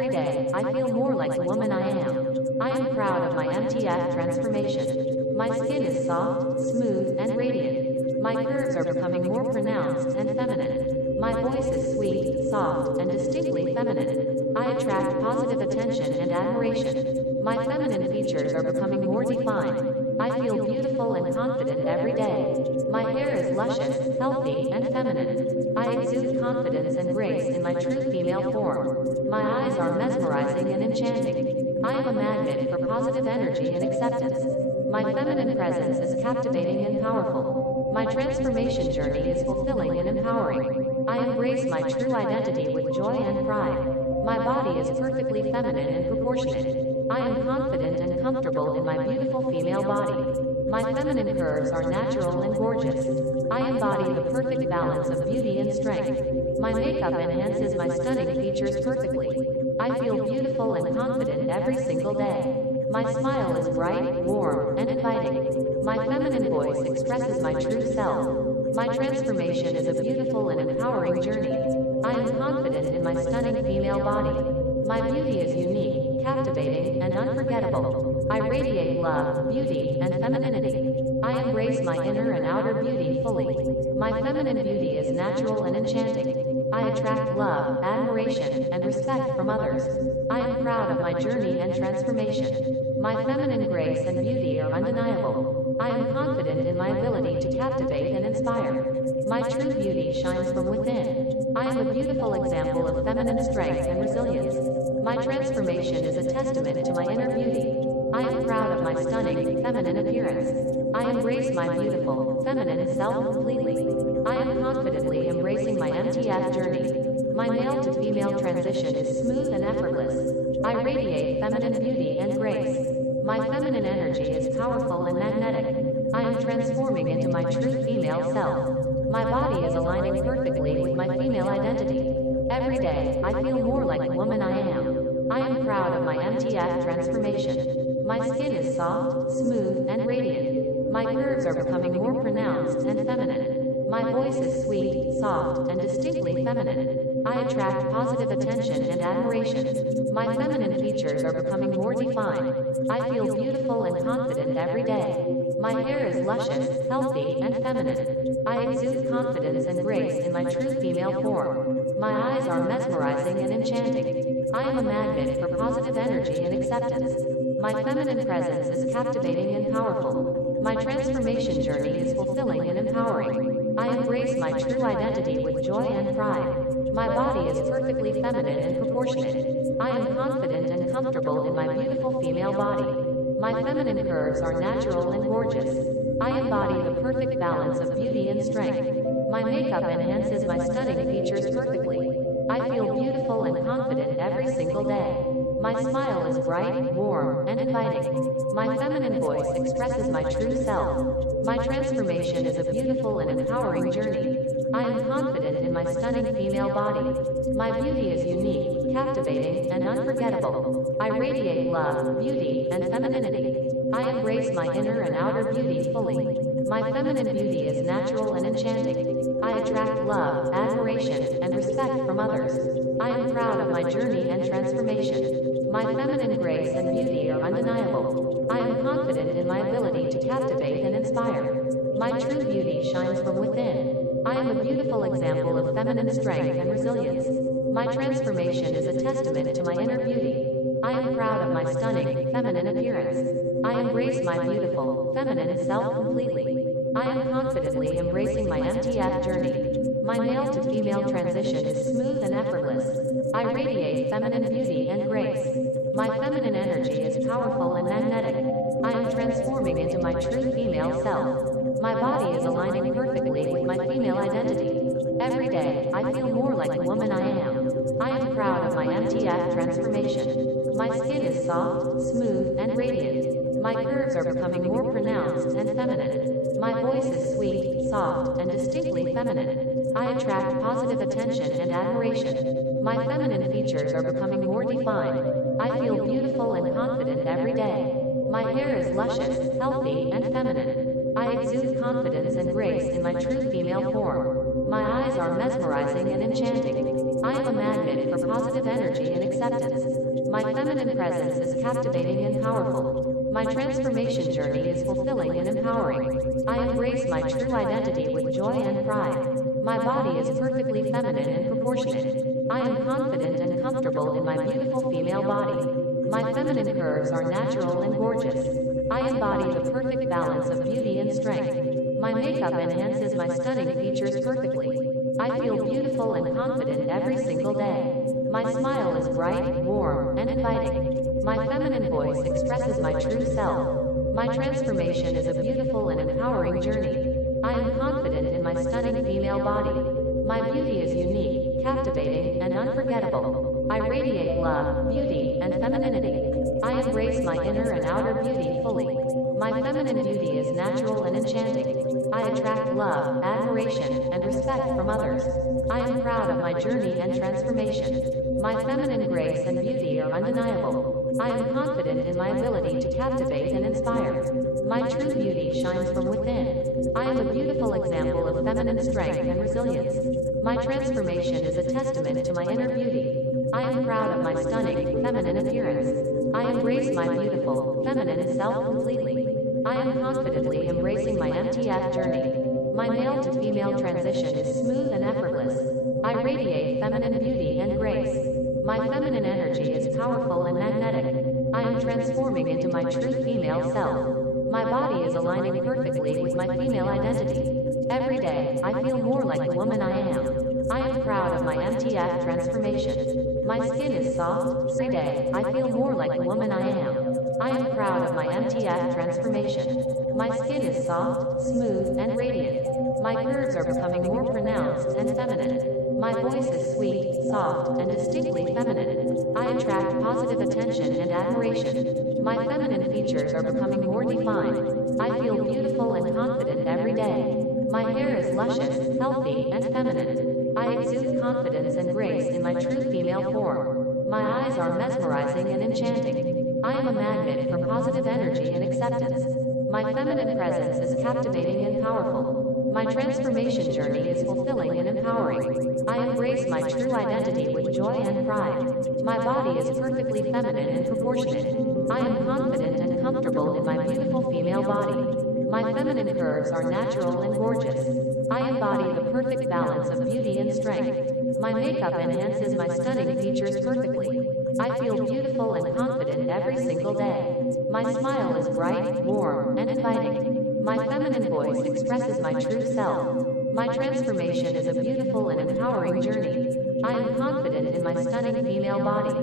Every day, I feel more like the woman I am. I am proud of my MTF transformation. My skin is soft, smooth, and radiant. My curves are becoming more pronounced and feminine. My voice is sweet, soft, and distinctly feminine. I attract positive attention and admiration. My feminine features are becoming more defined. I feel beautiful and confident every day. My hair is luscious, healthy, and feminine. I exude confidence and grace in my true female form. My eyes are mesmerizing and enchanting. I am a magnet for positive energy and acceptance. My feminine presence is captivating and powerful. My transformation journey is fulfilling and empowering. I embrace my true identity with joy and pride. My body is perfectly feminine and proportionate. I am confident and comfortable in my beautiful female body. My feminine curves are natural and gorgeous. I embody the perfect balance of beauty and strength. My makeup enhances my stunning features perfectly. I feel beautiful and confident every single day. My smile is bright, warm, and inviting. My feminine voice expresses my true self. My transformation is a beautiful and empowering journey. I am confident in my stunning female body. My beauty is unique, captivating, and unforgettable. I radiate love, beauty, and femininity. I embrace my inner and outer beauty fully. My feminine beauty is natural and enchanting. I attract love, admiration, and respect from others. I am proud of my journey and transformation. My feminine grace and beauty are undeniable. I am confident in my ability to captivate and inspire. My true beauty shines from within. I am a beautiful example of feminine strength and resilience. My transformation is a testament to my inner beauty. I am proud of my stunning, feminine appearance. I embrace my beautiful, feminine self completely. I am confidently embracing my MTF journey. My male to female transition is smooth and effortless. I radiate feminine beauty and grace. My feminine energy is powerful and magnetic. I am transforming into my true female self. My body is aligning perfectly with my female identity. Every day, I feel more like the woman I am. I am proud of my MTF transformation. My skin is soft, smooth, and radiant. My curves are becoming more pronounced and feminine. My voice is sweet, soft, and distinctly feminine. I attract positive attention and admiration. My feminine features are becoming more defined. I feel beautiful and confident every day. My hair is luscious, healthy, and feminine. I exude confidence and grace in my true female form. My eyes are mesmerizing and enchanting. I am a magnet for positive energy and acceptance. My feminine presence is captivating and powerful. My transformation journey is fulfilling and empowering. I embrace my true identity with joy and pride. My body is perfectly feminine and proportionate. I am confident and comfortable in my beautiful female body. My feminine curves are natural and gorgeous. I embody the perfect balance of beauty and strength. My makeup enhances my stunning features perfectly. I feel beautiful and confident every single day. My smile is bright, warm, and inviting. My feminine voice expresses my true self. My transformation is a beautiful and empowering journey. I am confident in my stunning female body. My beauty is unique, captivating, and unforgettable. I radiate love, beauty, and femininity. I embrace my inner and outer beauty fully. My feminine beauty is natural and enchanting. I attract love, admiration, and respect from others. I am proud of my journey and transformation. My feminine grace and beauty are undeniable. I am confident in my ability to captivate and inspire. My true beauty shines from within. I am a beautiful example of feminine strength and resilience. My transformation is a testament to my inner beauty. I am proud of my stunning, feminine appearance. I embrace my beautiful, feminine self completely. I am confidently embracing my MTF journey. My male to female transition is smooth and effortless. I radiate feminine beauty and grace. My feminine energy is powerful and magnetic. I am transforming into my true female self. My body is aligning perfectly with my female identity. Every day, I feel more like the woman I am. I am proud of my MTF transformation. My skin is soft, smooth, and radiant. My curves are becoming more pronounced and feminine. My voice is sweet, soft, and distinctly feminine. I attract positive attention and admiration. My feminine features are becoming more defined. I feel beautiful and confident every day. My hair is luscious, healthy, and feminine. I exude confidence and grace in my true female form. My eyes are mesmerizing and enchanting. I am a magnet for positive energy and acceptance. My feminine presence is captivating and powerful. My transformation journey is fulfilling and empowering. I embrace my true identity with joy and pride. My body is perfectly feminine and proportionate. I am confident and comfortable in my beautiful female body. My feminine curves are natural and gorgeous. I embody the perfect balance of beauty and strength. My makeup enhances my stunning features perfectly. I feel beautiful and confident every single day. My smile is bright, warm, and inviting. My feminine voice expresses my true self. My transformation is a beautiful and empowering journey. I am confident in my stunning female body. My beauty is unique, captivating, and unforgettable. I radiate love, beauty, and femininity. I embrace my inner and outer beauty fully. My feminine beauty is natural and enchanting. I attract love, admiration, and respect from others. I am proud of my journey and transformation. My feminine grace and beauty are undeniable. I am confident in my ability to captivate and inspire. My true beauty shines from within. I am a beautiful example of feminine strength and resilience. My transformation is a testament to my inner beauty. I am proud of my stunning, feminine appearance. I embrace my beautiful, feminine self completely. I am confidently embracing my MTF journey. My male to female transition is smooth and effortless. I radiate feminine beauty and grace. My feminine energy is powerful and magnetic. I am transforming into my true female self. My body is aligning perfectly with my female identity. Every day, I feel more like the woman I am. I am proud of my MTF transformation. My skin is soft. Every day, I feel more like the woman I am. I am proud of my MTF transformation. My skin is soft, smooth, and radiant. My curves are becoming more pronounced and feminine. My voice is sweet, soft, and distinctly feminine. I attract positive attention and admiration. My feminine features are becoming more defined. I feel beautiful and confident every day. My hair is luscious, healthy, and feminine. I exude confidence and grace in my true female form. My eyes are mesmerizing and enchanting. I am a magnet for positive energy and acceptance. My feminine presence is captivating and powerful. My transformation journey is fulfilling and empowering. I embrace my true identity with joy and pride. My body is perfectly feminine and proportionate. I am confident and comfortable in my beautiful female body. My feminine curves are natural and gorgeous. I embody the perfect balance of beauty and strength. My makeup enhances my stunning features perfectly. I feel beautiful and confident every single day. My smile is bright, warm, and inviting. My feminine voice expresses my true self. My transformation is a beautiful and empowering journey. I am confident in my stunning female body.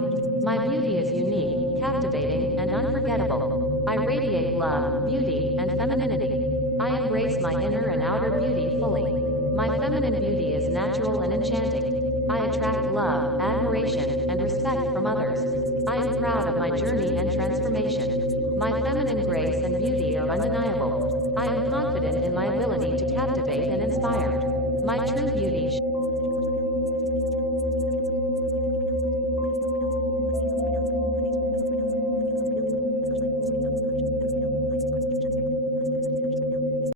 My beauty is unique, captivating, and unforgettable. I radiate love, beauty, and femininity. I embrace my inner and outer beauty fully. My feminine beauty is natural and enchanting. I attract love, admiration, and respect from others. I am proud of my journey and transformation. My feminine grace and beauty are undeniable. I am confident in my ability to captivate and inspire. My true beauty